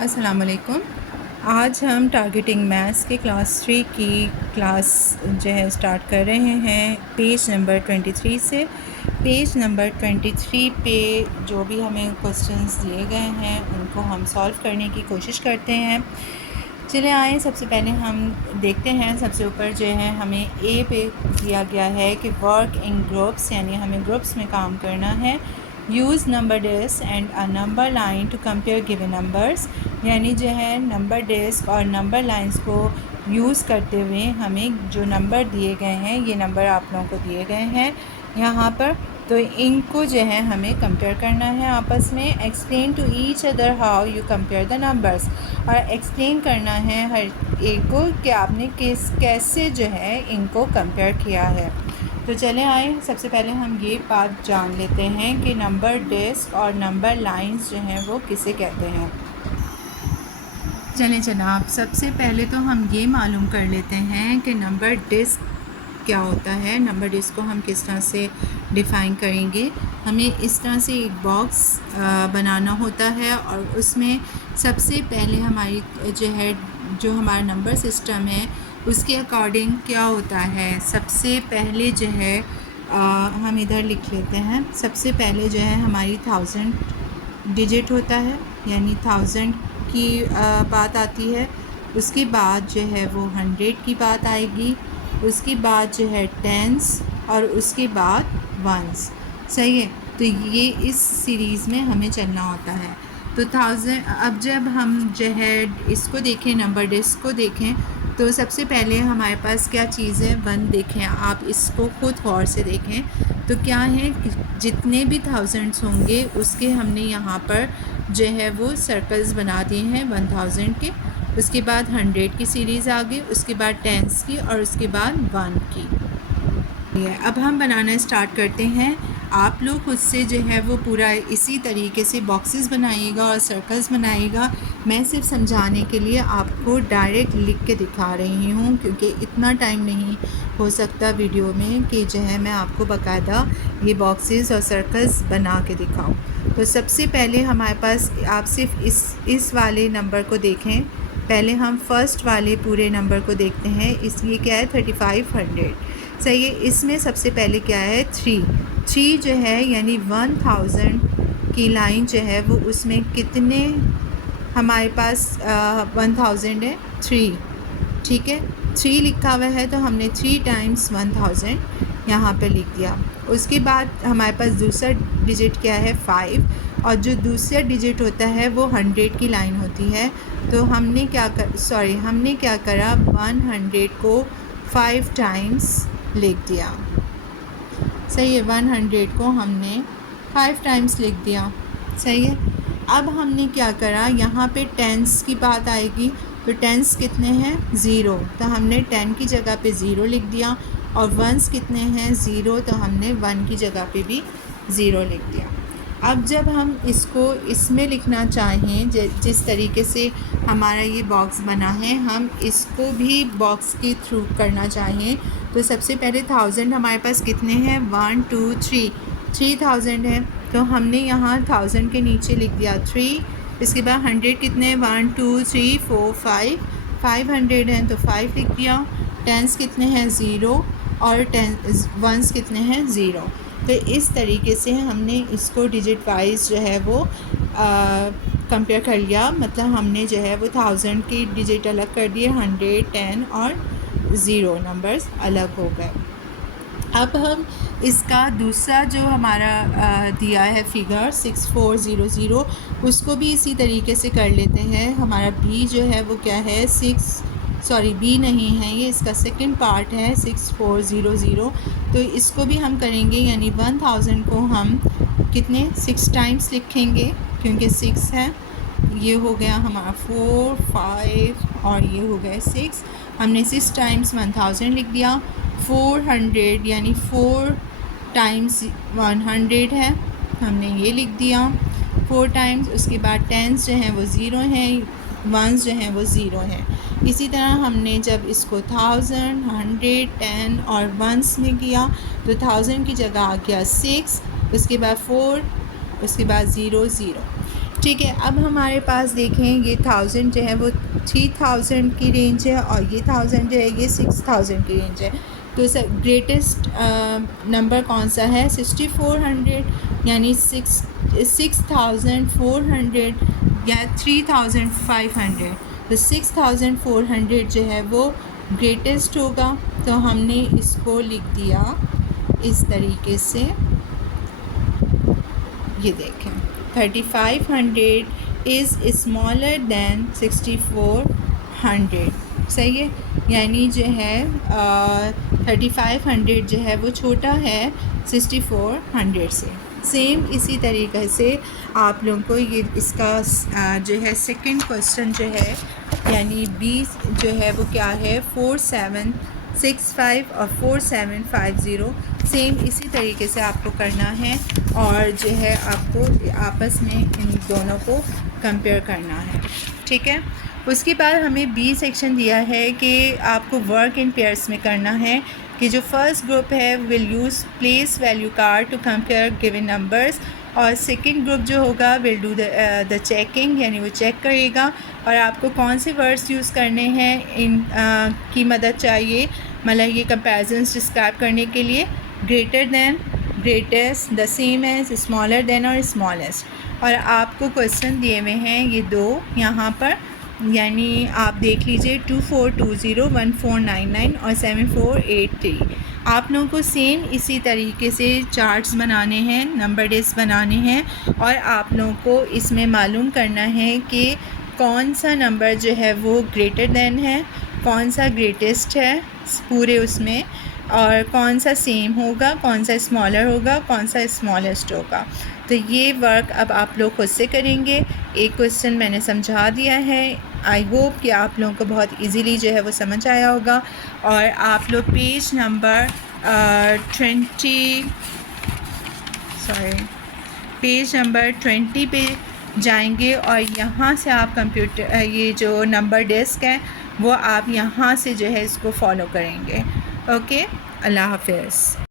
अस्सलाम वालेकुम। आज हम टारगेटिंग मैथ्स के क्लास 3 की क्लास जो है स्टार्ट कर रहे हैं पेज नंबर 23 से। पेज नंबर 23 पे जो भी हमें क्वेश्चंस दिए गए हैं उनको हम सॉल्व करने की कोशिश करते हैं। चले आए, सबसे पहले हम देखते हैं। सबसे ऊपर जो है हमें ए पे दिया गया है कि वर्क इन ग्रुप्स, यानी हमें ग्रुप्स में काम करना है। Use number disc and a number line to compare given numbers, यानी जो है नंबर डिस्क और नंबर लाइंस को यूज़ करते हुए हमें जो नंबर दिए गए हैं, ये नंबर आप लोगों को दिए गए हैं यहाँ पर, तो इनको जो है हमें कंपेयर करना है आपस में। Explain to each other how you compare the numbers, और एक्सप्लेन करना है हर एक को कि आपने कैसे जो है इनको कंपेयर किया है। तो चले आए, सबसे पहले हम ये बात जान लेते हैं कि नंबर डिस्क और नंबर लाइंस जो हैं वो किसे कहते हैं। चलें जनाब, सबसे पहले तो हम ये मालूम कर लेते हैं कि नंबर डिस्क क्या होता है। नंबर डिस्क को हम किस तरह से डिफ़ाइन करेंगे। हमें इस तरह से एक बॉक्स बनाना होता है और उसमें सबसे पहले हमारी जो हमारा नंबर सिस्टम है उसके अकॉर्डिंग क्या होता है। सबसे पहले जो है हम इधर लिख लेते हैं। सबसे पहले जो है हमारी 1000 डिजिट होता है, यानी 1000 की बात आती है। उसके बाद जो है वो 100 की बात आएगी। उसके बाद जो है टेंस और उसके बाद वंस। सही है, तो ये इस सीरीज़ में हमें चलना होता है। तो 1000, अब जब हम जो है इसको देखें, नंबर डिस्क को देखें, तो सबसे पहले हमारे पास क्या चीज़ है, 1 देखें आप, इसको खुद गौर से देखें। तो क्या है, जितने भी 1000s होंगे उसके हमने यहाँ पर जो है वो सर्कल्स बना दिए हैं 1000 के। उसके बाद 100 की सीरीज़ आ गई, उसके बाद टेंस की और उसके बाद 1 की। अब हम बनाना स्टार्ट करते हैं। आप लोग खुद से जो है वो पूरा इसी तरीके से बॉक्सेस बनाइएगा और सर्कल्स बनाइएगा। मैं सिर्फ समझाने के लिए आपको डायरेक्ट लिख के दिखा रही हूँ, क्योंकि इतना टाइम नहीं हो सकता वीडियो में कि जो है मैं आपको बाकायदा ये बॉक्सेस और सर्कल्स बना के दिखाऊँ। तो सबसे पहले हमारे पास, आप सिर्फ इस वाले नंबर को देखें। पहले हम फर्स्ट वाले पूरे नंबर को देखते हैं। ये क्या है, 3500। सही है, इसमें सबसे पहले क्या है, 3 जो है, यानी 1000 की लाइन जो है वो उसमें कितने हमारे पास 1000 है, 3। ठीक है, 3 लिखा हुआ है तो हमने 3 टाइम्स 1000 यहाँ पे लिख दिया। उसके बाद हमारे पास दूसरा डिजिट क्या है, 5, और जो दूसरा डिजिट होता है वो 100 की लाइन होती है। तो हमने क्या करा, 100 को 5 टाइम्स लिख दिया। सही है, 100 को हमने 5 टाइम्स लिख दिया। सही है, अब हमने क्या करा, यहाँ पे टेंस की बात आएगी। तो टेंस कितने हैं, 0, तो हमने 10 की जगह पे 0 लिख दिया। और वंस कितने हैं, 0, तो हमने 1 की जगह पे भी 0 लिख दिया। अब जब हम इसको इसमें लिखना चाहें, जिस तरीके से हमारा ये बॉक्स बना है, हम इसको भी बॉक्स के थ्रू करना चाहें, तो सबसे पहले 1000 हमारे पास कितने हैं, 1 2 3, 3000 है। तो हमने यहाँ 1000 के नीचे लिख दिया 3। इसके बाद 100 कितने हैं, 1 2 3 4 5, 500 हैं तो 5 लिख दिया। टेंस कितने हैं, 0, और वंस कितने हैं, 0। तो इस तरीके से हमने इसको डिजिट वाइज जो है वो कंपेयर कर लिया। मतलब हमने जो है वो 1000 की डिजिट अलग कर दिए, 100, 10 और 0 नंबर्स अलग हो गए। अब हम इसका दूसरा जो हमारा दिया है फिगर 6400, उसको भी इसी तरीके से कर लेते हैं। हमारा बी जो है वो क्या है, बी नहीं है, ये इसका सेकंड पार्ट है 6400। तो इसको भी हम करेंगे, यानी 1000 को हम कितने 6 टाइम्स लिखेंगे, क्योंकि 6 है। ये हो गया हमारा 4 5 और ये हो गया 6। हमने 6 टाइम्स 1000 लिख दिया। 400 यानी 4 टाइम्स 100 है, हमने ये लिख दिया 4 टाइम्स। उसके बाद टेंस जो हैं वो 0 हैं, वंस जो हैं वो 0 हैं। इसी तरह हमने जब इसको 1000, 100, 10 और वंस में किया, तो 1000 की जगह आ गया 6, उसके बाद 4, उसके बाद 0 0। ठीक है। अब हमारे पास देखें ये 1000 जो है वो 3000 की रेंज है और ये 1000 जो है ये 6000 की रेंज है। तो सर ग्रेटेस्ट नंबर कौन सा है? 6400 यानी 6400 या 3500। तो 6400 जो है वो ग्रेटेस्ट होगा। तो हमने इसको लिख दिया इस तरीके से, ये देखें 3500 इज़ स्मॉलर दैन 6400। सही है, यानी जो है 3500 जो है वो छोटा है 6400 से। सेम इसी तरीके से आप लोगों को ये इसका जो है सेकंड क्वेश्चन जो है यानी बी जो है वो क्या है 4765 और 4750। सेम इसी तरीके से आपको करना है और जो है आपको आपस में इन दोनों को कंपेयर करना है। ठीक है। उसके बाद हमें बी सेक्शन दिया है कि आपको वर्क इन पेयर्स में करना है कि जो फर्स्ट ग्रुप है will use place value card to compare given numbers, और सेकंड ग्रुप जो होगा विल डू द चेकिंग, यानी वो चेक करेगा। और आपको कौन से वर्ड्स यूज़ करने हैं इन की मदद चाहिए, मतलब ये कंपैरिजन्स डिस्क्राइब करने के लिए। Greater than, greatest, the same as, smaller than और स्मॉलेस्ट। और आपको क्वेश्चन दिए हुए हैं ये दो यहाँ पर, यानी आप देख लीजिए 2420 1499 और 7483। आप लोगों को सेम इसी तरीके से चार्ट्स बनाने हैं, नंबर डिस्क बनाने हैं और आप लोगों को इसमें मालूम करना है कि कौन सा नंबर जो है वो ग्रेटर दैन है, कौन सा ग्रेटेस्ट है पूरे उसमें, और कौन सा सेम होगा, कौन सा स्मॉलर होगा, कौन सा स्मॉलेस्ट होगा। तो ये वर्क अब आप लोग खुद से करेंगे। एक क्वेश्चन मैंने समझा दिया है। आई होप कि आप लोगों को बहुत इजीली जो है वो समझ आया होगा। और आप लोग पेज नंबर 20 पे जाएंगे और यहाँ से आप कंप्यूटर ये जो नंबर डेस्क है वो आप यहाँ से जो है इसको फॉलो करेंगे। ओके, अल्लाह हाफ़िज़।